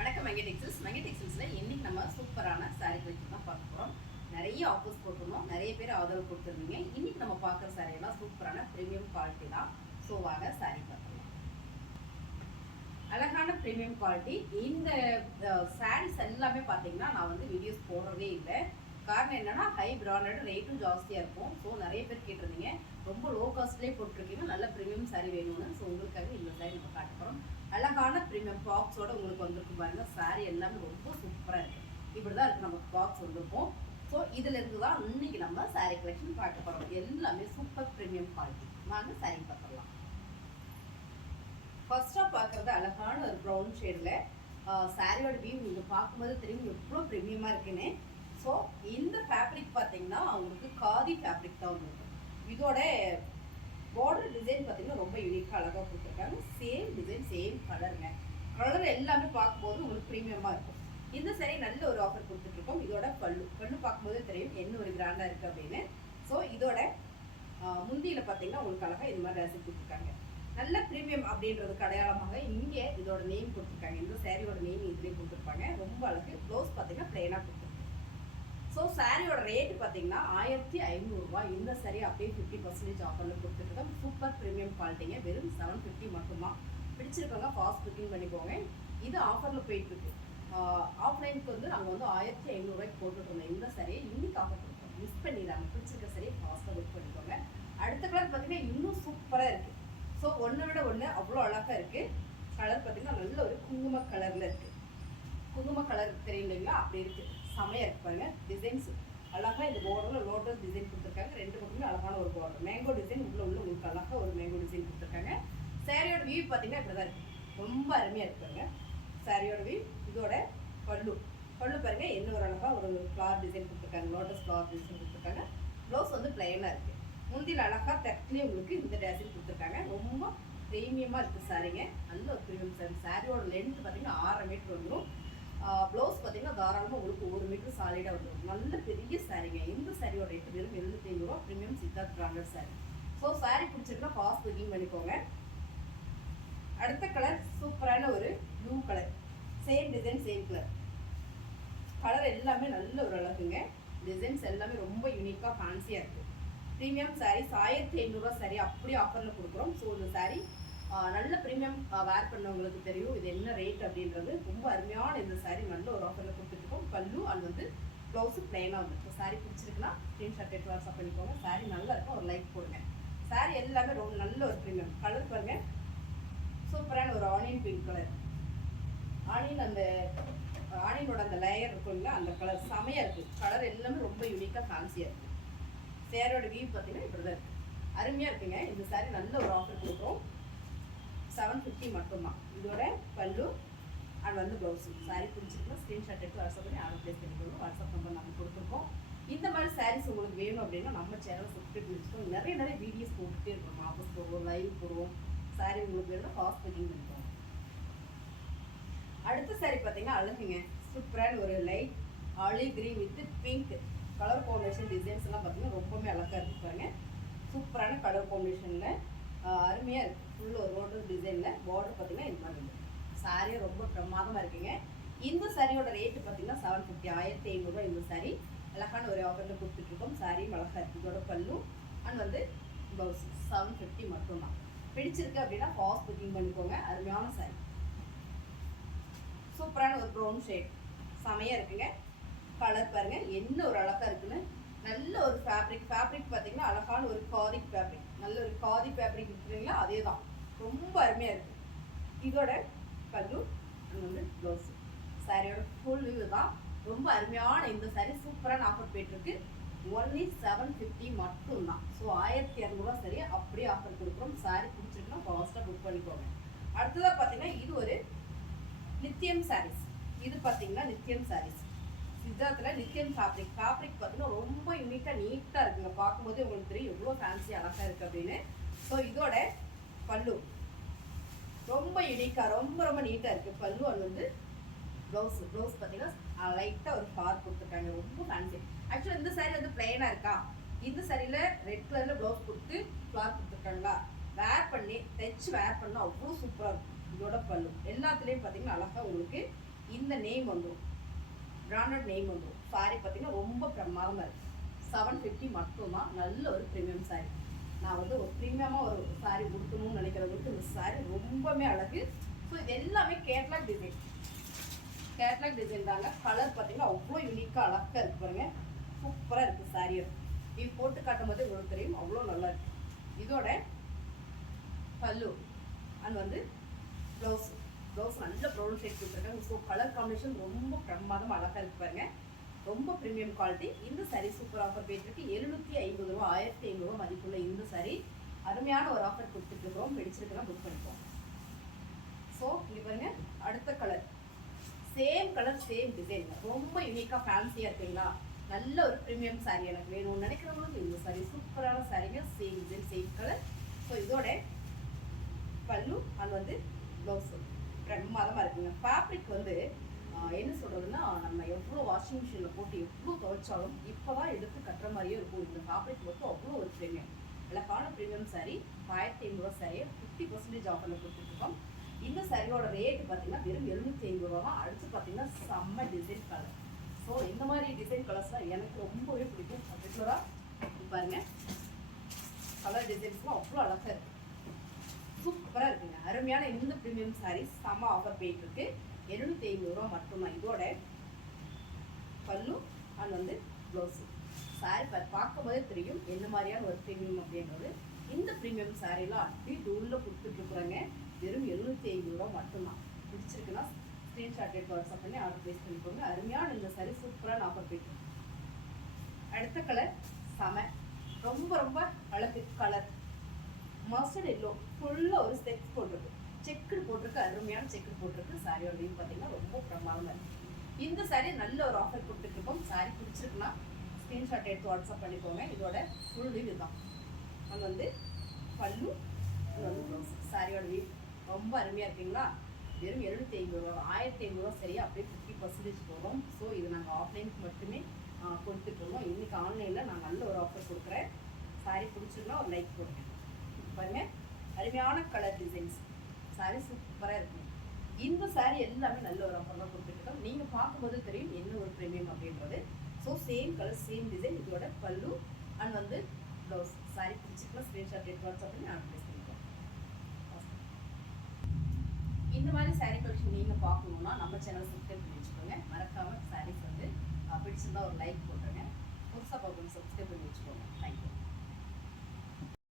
வணக்கம் மெங்கடெக்ஸில்ஸில் இன்னைக்கு நம்ம சூப்பரான சாரீ கலெக்ஷன் தான் பார்க்க போகிறோம். நிறைய ஆஃபர்ஸ் போட்டிருந்தோம், நிறைய பேர் ஆதரவு கொடுத்துருந்தீங்க. இன்னைக்கு நம்ம பார்க்குற சாரீலாம் சூப்பரான ப்ரீமியம் குவாலிட்டி தான். ஸோ வாங்க சாரீ பார்க்கலாம். அழகான ப்ரீமியம் குவாலிட்டி. இந்த சாரீஸ் எல்லாமே பார்த்தீங்கன்னா நான் வந்து வீடியோஸ் போடுறதே இல்லை. காரணம் என்னன்னா ஹை பிராண்டட், ரேட்டும் ஜாஸ்தியாக இருக்கும். ஸோ நிறைய பேர் கேட்டிருந்தீங்க, ரொம்ப லோ காஸ்ட்லேயே போட்டிருக்கீங்க, நல்ல ப்ரீமியம் சாரீ வேணும்னு. ஸோ உங்களுக்காக இந்த சாரீ நம்ம காட்ட போகிறோம். அழகான ப்ரீமியம் பாக்ஸோட உங்களுக்கு வந்திருக்கு பாருங்க. சாரீ எல்லாமே ரொம்ப சூப்பராக இருக்கு. இப்படி தான் இருக்கு நமக்கு பாக்ஸ் வந்திருக்கும். ஸோ இதுல இருந்து தான் இன்னைக்கு நம்ம சாரீ கலெக்ஷன் பார்க்க போகிறோம். எல்லாமே சூப்பர் ப்ரீமியம் குவாலிட்டி. வாங்க சாரீ பார்க்கலாம். ஃபர்ஸ்டா பார்க்குறது அழகான ஒரு ப்ரௌன் ஷேடில் சாரியோட வியூ நீங்கள் பார்க்கும்போது தெரியும் எவ்வளோ ப்ரீமியமாக இருக்குன்னு. ஸோ இந்த ஃபேப்ரிக் பார்த்தீங்கன்னா அவங்களுக்கு காதி ஃபேப்ரிக் தான் வந்துருக்கு. இதோட பார்டர் டிசைன் பார்த்தீங்கன்னா ரொம்ப யூனிக்காக அழகாக கொடுத்துருக்காங்க. சேம் டிசைன், சேம் கலருங்க. கலர் எல்லாமே பார்க்கும்போது உங்களுக்கு ப்ரீமியமாக இருக்கும். இந்த சாரி நல்ல ஒரு ஆஃபர் கொடுத்துட்ருக்கோம். இதோட பல்லு பார்க்கும்போது தெரியும் என்ன ஒரு கிராண்டாக இருக்குது அப்படின்னு. ஸோ இதோட முந்தியில் பார்த்தீங்கன்னா உங்களுக்கு அழகாக இது மாதிரி ரேசி கொடுத்துருக்காங்க. நல்ல ப்ரீமியம் அப்படின்றதுக்கு அடையாளமாக இங்கே இதோட நேம் கொடுத்துருக்காங்க. இந்த சாரியோட நேம் இதுலேயே கொடுத்துருப்பாங்க. ரொம்ப அழகு. ப்ளவுஸ் பார்த்தீங்கன்னா பிளைனாக கொடுத்துருக்காங்க. ஸோ சாரியோட ரேட்டு பார்த்தீங்கன்னா 1500 ரூபாய். இந்த சாரி அப்படியே 50% ஆஃபரில் கொடுத்துருக்கோம். சூப்பர் ப்ரீமியம் குவாலிட்டிங்க. வெறும் 750 மட்டும்தான். பிடிச்சிருக்கவங்க ஃபாஸ்ட் புக்கிங் பண்ணிக்கோங்க. இது ஆஃபரில் போயிட்டுருக்கு. ஆஃப்லைனுக்கு வந்து நாங்கள் வந்து 1500 ரூபாய்க்கு போட்டுருந்தோம். இந்த சாரியை இன்னைக்கு ஆஃபர் கொடுத்தோம். மிஸ் பண்ணிடுறாங்க. பிடிச்சிருக்க சாரியை ஃபாஸ்ட்டாக புக் பண்ணிக்கோங்க. அடுத்த கலர் பார்த்தீங்கன்னா இன்னும் சூப்பராக இருக்குது. ஸோ ஒன்றை விட ஒன்று அவ்வளோ அழகாக இருக்குது. கலர் பார்த்தீங்கன்னா நல்ல ஒரு குங்கும கலரில் இருக்குது. குங்கும கலர் தெரியும் இல்லைங்களா, அப்படி இருக்குது. செமையாக இருக்கு பாருங்க. டிசைன்ஸ் அழகாக இந்த பார்டரில் லோட்டஸ் டிசைன் கொடுத்துருக்காங்க. ரெண்டு பக்கமே அழகான ஒரு பார்டர். மேங்கோ டிசைன் உள்ள உங்களுக்கு அழகாக ஒரு மேங்கோ டிசைன் கொடுத்துருக்காங்க. சாரியோட வியூ பார்த்தீங்கன்னா இப்படி தான் இருக்குது. ரொம்ப அருமையாக இருக்குங்க சாரியோட வியூ. இதோட பல்லு பாருங்க என்ன ஒரு அழகாக ஒரு ஃப்ளார் டிசைன் கொடுத்துருக்காங்க. லோட்டஸ் ஃப்ளார் டிசைன் கொடுத்துருக்காங்க. ப்ளவுஸ் வந்து பிளைனாக இருக்குது. முந்தியில் அழகாக தட்டிலே உங்களுக்கு இந்த டிசைன் கொடுத்துருக்காங்க. ரொம்ப ப்ரீமியமாக இருக்குது சாரிங்க. நல்ல ஒரு ப்ரீமியம் சாரி. சாரியோட லென்த் பார்த்தீங்கன்னா 6 மீட்டர் வந்துடும். ப்ளவுஸ் பார்த்தீங்கன்னா தாராளமாக உங்களுக்கு 1 மீட்டர் சாலிடாக வந்துடும். நல்ல பெரிய சாரிங்க. இந்த சாரியோட ரேட்டு வெறும் 75 ரூபா. Premium Siddharth branded sorry. So sorry பிடிச்சிருக்குன்னா ஃபாஸ்ட் புக்கிங் பண்ணிக்கோங்க. அடுத்த கலர் சூப்பரான ஒரு blue colour. Same design, same colour. Colour எல்லாமே நல்ல ஒரு அழகுங்க. டிசைன்ஸ் எல்லாமே ரொம்ப யூனிக்காக ஃபேன்சியாக இருக்குது. ப்ரீமியம் சாரீஸ் 1500 ரூபா சாரி அப்படியே ஆஃபரில் கொடுக்குறோம். ஸோ இந்த சாரீ நல்ல ப்ரீமியம் வேர் பண்ணவங்களுக்கு தெரியும் இது என்ன ரேட் அப்படின்றது. ரொம்ப அருமையான இந்த சாரீ நல்ல ஒரு ஆஃபரில் கொடுத்துட்ருக்கோம். பல்லு அது வந்து ப்ளவுஸு பிளைனாக வந்துருக்கு. சாரீ பிடிச்சிருக்குன்னா ஸ்க்ரீன்ஷாட் எடுத்து வாட்ஸ்அப் பண்ணிக்கோங்க. சாரீ நல்லா இருக்கும், ஒரு லைக் போடுங்க. சாரீ எல்லாமே ரொம்ப நல்ல ஒரு ப்ரீமியம் கலர் பாருங்க. சூப்பரான ஒரு ஆனியன் பிங்க் கலர். ஆனியனோட அந்த லேயர் இருக்கும் இல்லைங்களா, அந்த கலர் செமையாக இருக்குது. கலர் எல்லாமே ரொம்ப யூனிக்காக ஃபேன்சியாக இருக்குது. சேரோட வியூ பார்த்தீங்கன்னா இப்படி தான் இருக்குது. அருமையாக இருக்குங்க. இந்த சாரீ நல்ல ஒரு ஆஃபர் கொடுக்குறோம். 750 மட்டும்தான். இதோட பல்லு அது வந்து ப்ளவுஸு. சாரீ பிடிச்சிருக்கோம். ஸ்க்ரீன்ஷாட் எடுத்து வாட்ஸ்அப் பண்ணி ஆர்டர் ப்ளேஸ் பண்ணிக்கோங்க. வாட்ஸ்அப் நம்பர் நம்ம கொடுத்துருக்கோம். இந்த மாதிரி சாரீஸ் உங்களுக்கு வேணும் அப்படின்னா நம்ம சேனல் சப்ஸ்கிரைப் பண்ணிச்சுக்கோங்க. நிறைய வீடியோஸ் போட்டுகிட்டே இருக்கோம். ஆஃபர்ஸ் போடுவோம், லைவ் போடுவோம். சாரீ உங்களுக்கு வேணும்னா ஃபாஸ்ட் புக்கிங் பண்ணிக்கோங்க. அடுத்த சாரீ பார்த்தீங்கன்னா அழகுங்க. சூப்பரான ஒரு light olive green with pink colour combination. Designs எல்லாம் பார்த்தீங்கன்னா ரொம்பவே அழகாக இருக்கு பாருங்க. சூப்பரான கலர் காம்பினேஷனில் அருமையாக இருக்குது. ஃபுல் ஒரு ரோடு டிசைனில் பார்டர் பார்த்தீங்கன்னா இது மாதிரி இருக்குது. சாரியே ரொம்ப பிரமாதமாக இருக்குங்க. இந்த சாரியோட ரேட்டு பார்த்தீங்கன்னா 750, 1500 ரூபா. இந்த சாரீ அழகான ஒரு ஆஃபரில் கொடுத்துட்ருக்கோம். சாரியும் அழகாக இருக்குது. இதோட பல்லு அண்ட் வந்து ப்ளவுஸ் 750 மட்டும்தான். பிடிச்சிருக்கு அப்படின்னா ஃபாஸ்ட் புக்கிங் பண்ணிக்கோங்க. அருமையான சாரீ. சூப்பரான ஒரு ப்ரௌன் ஷேட் செமையாக இருக்குங்க. கலர் பாருங்கள் என்ன ஒரு அழகாக இருக்குன்னு. நல்ல ஒரு ஃபேப்ரிக் பார்த்தீங்கன்னா அழகான ஒரு காதி ஃபேப்ரிக். நல்ல ஒரு காதி ஃபேப்ரிக் இருக்குங்களா, அதே தான். ரொம்ப அருமையாக இருக்குது. இதோட பல்லு வந்து ப்ளவுஸு. சாரியோட ஃபுல் வியூ தான். ரொம்ப அருமையான இந்த சாரீ சூப்பரான ஆஃபர் போயிட்டுருக்கு. ஒன்லி 750 மட்டும்தான். ஸோ 1200 ரூபா சரி அப்படியே ஆஃபர் கொடுக்குறோம். சாரீ பிடிச்சிருக்குன்னா ஃபாஸ்ட்டாக புக் பண்ணிக்கோங்க. அடுத்ததாக பார்த்தீங்கன்னா இது ஒரு நித்தியம் சாரீஸ். இது பார்த்தீங்கன்னா நித்தியம் சாரீஸ். சித்தார்த்தில் நித்தியம் ஃபேப்ரிக் பார்த்தீங்கன்னா ரொம்ப யூனிக்காக நீட்டாக இருக்குங்க. பார்க்கும்போது உங்களுக்கு தெரியும் எவ்வளோ ஃபேன்சி அழகாக இருக்குது அப்படின்னு. ஸோ இதோட பல்லு ரொம்ப யூனிக்காக ரொம்ப நீட்டாக இருக்குது. பல்லு அது வந்து ப்ளவுஸ் பார்த்தீங்கன்னா லைட்டாக ஒரு ஃபார் கொடுத்துருக்காங்க. ரொம்ப ஃபேன்சி. ஆக்சுவலாக இந்த சாரீ வந்து பிளைனாக இருக்கா. இந்த சாரியில் ரெட் கலரில் ப்ளவுஸ் கொடுத்து ஃப்ளார் கொடுத்துருக்காங்களா. தைச்சு வேர் பண்ணால் அவ்வளோ சூப்பராக இருக்கும். இதோட பல்லு எல்லாத்துலேயும் பார்த்தீங்கன்னா அழகாக உங்களுக்கு இந்த நேம் வந்துடும், பிராண்டட் நேம் வந்துடும். சாரி பார்த்தீங்கன்னா ரொம்ப பிரமாதமாக இருக்குது. 750 மட்டும்தான். நல்ல ஒரு ப்ரீமியம் சாரி. நான் வந்து ஒரு ப்ரீமியமாக ஒரு சாரி கொடுக்கணும்னு நினைக்கிறவங்களுக்கு இந்த சாரி ரொம்பவே அழகு. ஸோ இது எல்லாமே கேட்லாக் டிசைன். கேட்லாக் டிசைன் தாங்க. கலர் பார்த்தீங்கன்னா அவ்வளோ யூனிக்காக அழகாக இருக்கு பாருங்க. சூப்பராக இருக்குது சாரியை. இது போட்டு காட்டும் போது உங்களுக்கு தெரியும் அவ்வளோ நல்லா இருக்குது. இதோட பல்லு அண்ட் வந்து ப்ளவுஸ் நல்ல ப்ரௌன் ஷேட் கொடுத்துருக்காங்க. ஸோ கலர் காம்பினேஷன் ரொம்ப பிரமாதமாக அழகாக இருக்கு பாருங்க. ரொம்ப ப்ரீமியம் குவாலிட்டி. இந்த சாரீ சூப்பர் ஆஃபர் போயிட்டுருக்கு. 750 ரூபா, 1500 ரூபா மதிப்புள்ள இந்த சாரீ அருமையான ஒரு ஆஃபர் கொடுத்துட்ருக்கோம். பிடிச்சிருக்குன்னா புக் பண்ணிப்போம். ஸோ இங்கே பாருங்கள், அடுத்த colour same colour same design, ரொம்ப யூனிக்காக ஃபேன்சியாக இருக்குங்களா? நல்ல ஒரு ப்ரீமியம் சாரீ எனக்கு வேணும்னு நினைக்கிறவங்களுக்கு இந்த சாரீ சூப்பரான சாரீங்க. Same design same colour. So இதோட பல்லு அது வந்து ப்ளவுஸ் பிரமாதமாக இருக்குங்க. ஃபேப்ரிக் வந்து என்ன சொல்கிறதுன்னா, நம்ம எவ்வளோ வாஷிங் மிஷினில் போட்டு எவ்வளோ துவைச்சாலும் இப்போ தான் எடுத்து கட்டுற மாதிரியே இருக்கும். இந்த ஃபேப்ரிக் மட்டும் அவ்வளோ ஒரு ப்ரீமியம், அழகான ப்ரீமியம் சாரீ. 1500 ரூபா சாரியை 50% ஆஃபரில் கொடுத்துட்ருக்கோம். இந்த சாரியோட ரேட்டு பார்த்தீங்கன்னா வெறும் 750 ரூபா தான். அடுத்து பார்த்தீங்கன்னா செம்ம டிசைன் கலர். ஸோ இந்த மாதிரி டிசைன் கலர்ஸ்லாம் எனக்கு ரொம்பவே பிடிக்கும். பர்டிகுலராக பாருங்கள், கலர் டிசைன்ஸ்லாம் அவ்வளோ அழகாக இருக்குது, சூப்பராக இருக்குங்க. அருமையான இந்த ப்ரீமியம் சாரீ செம்ம ஆஃபர் போயிட்டுருக்கு. 750 ரூபா மட்டும்தான். இதோட பல்லு அண்ட் வந்து ப்ளவுஸு. சாரீ பார்க்கும் போதே தெரியும் என்ன மாதிரியான ஒரு ப்ரீமியம் அப்படின்றது. இந்த ப்ரீமியம் சாரீலாம் அப்படி டூலில் கொடுத்துட்ருக்குறாங்க. வெறும் 750 ரூபா மட்டும்தான். பிடிச்சிருக்குன்னா ஸ்க்ரீன்ஷாட் எடுத்து வாட்ஸ்அப் பண்ணி ஆர்டர் ப்ளேஸ் பண்ணிக்கோங்க. அருமையான இந்த சாரீ சூப்பரான ஆஃபர் போயிட்டு. அடுத்த கலர் செம, ரொம்ப ரொம்ப அழகு கலர். மஸ்டர்ட் எல்லோ ஃபுல்லாக ஒரு ஸ்டெப்ஸ் போட்டிருக்கு, செக்குடு போட்டிருக்கு, அருமையான செக்குடு போட்டிருக்கு. சாரியோட வியூ பார்த்தீங்கன்னா ரொம்ப பிரமாதமாக இருக்குது. இந்த சாரீ நல்ல ஒரு ஆஃபர் கொடுத்துட்ருக்கோம். சாரீ பிடிச்சிருக்குன்னா ஸ்க்ரீன்ஷாட் எடுத்து வாட்ஸ்அப் பண்ணிக்கோங்க. இதோட ஃபுல் வியூ இதுதான். அது வந்து பல்லு, அது வந்து ப்ளவுஸ். சாரியோட வியூ ரொம்ப அருமையாக இருக்குங்களா? வெறும் 750 ரூபா, 1500 ரூபா சரியா அப்படியே 50% போகும். ஸோ இது நாங்கள் ஆஃப்லைனுக்கு மட்டுமே கொடுத்துட்ருக்கோம். இன்றைக்கி ஆன்லைனில் நான் நல்ல ஒரு ஆஃபர் கொடுக்குறேன். சாரீ பிடிச்சிருந்தா ஒரு லைக் போடுங்க. பாருங்கள், அருமையான கலர் டிசைன்ஸ். சாரீ சூப்பராக இருக்கும். இந்த சாரீ எல்லாமே நல்ல ஒரு ஆஃபர் தான் கொடுத்துருக்கோம். நீங்கள் பார்க்கும்போது தெரியும் என்ன ஒரு ப்ரீமியம் அப்படின்றது. So same colour same design. இதோட பல்லு அண்ட் வந்து ப்ளவுஸ். சாரீ பிடிச்சிக்கலாம் ஸ்க்ரீன்ஷாட் எடுத்து வாட்ஸ்அப் பண்ணி ஆர்டர் ப்ளேஸ் பண்ணிக்கோங்க. இந்த மாதிரி சாரீ கலெக்ஷன் நீங்கள் பார்க்கணுன்னா நம்ம சேனல் சப்ஸ்கிரைப் பண்ணி வச்சுக்கோங்க. மறக்காமல் சாரீஸ் வந்து பிடிச்சிருந்தா ஒரு லைக் போட்டுருங்க. புதுசாக பார்க்கணும் சப்ஸ்கிரைப் பண்ணி வச்சுக்கோங்க. தேங்க்யூ.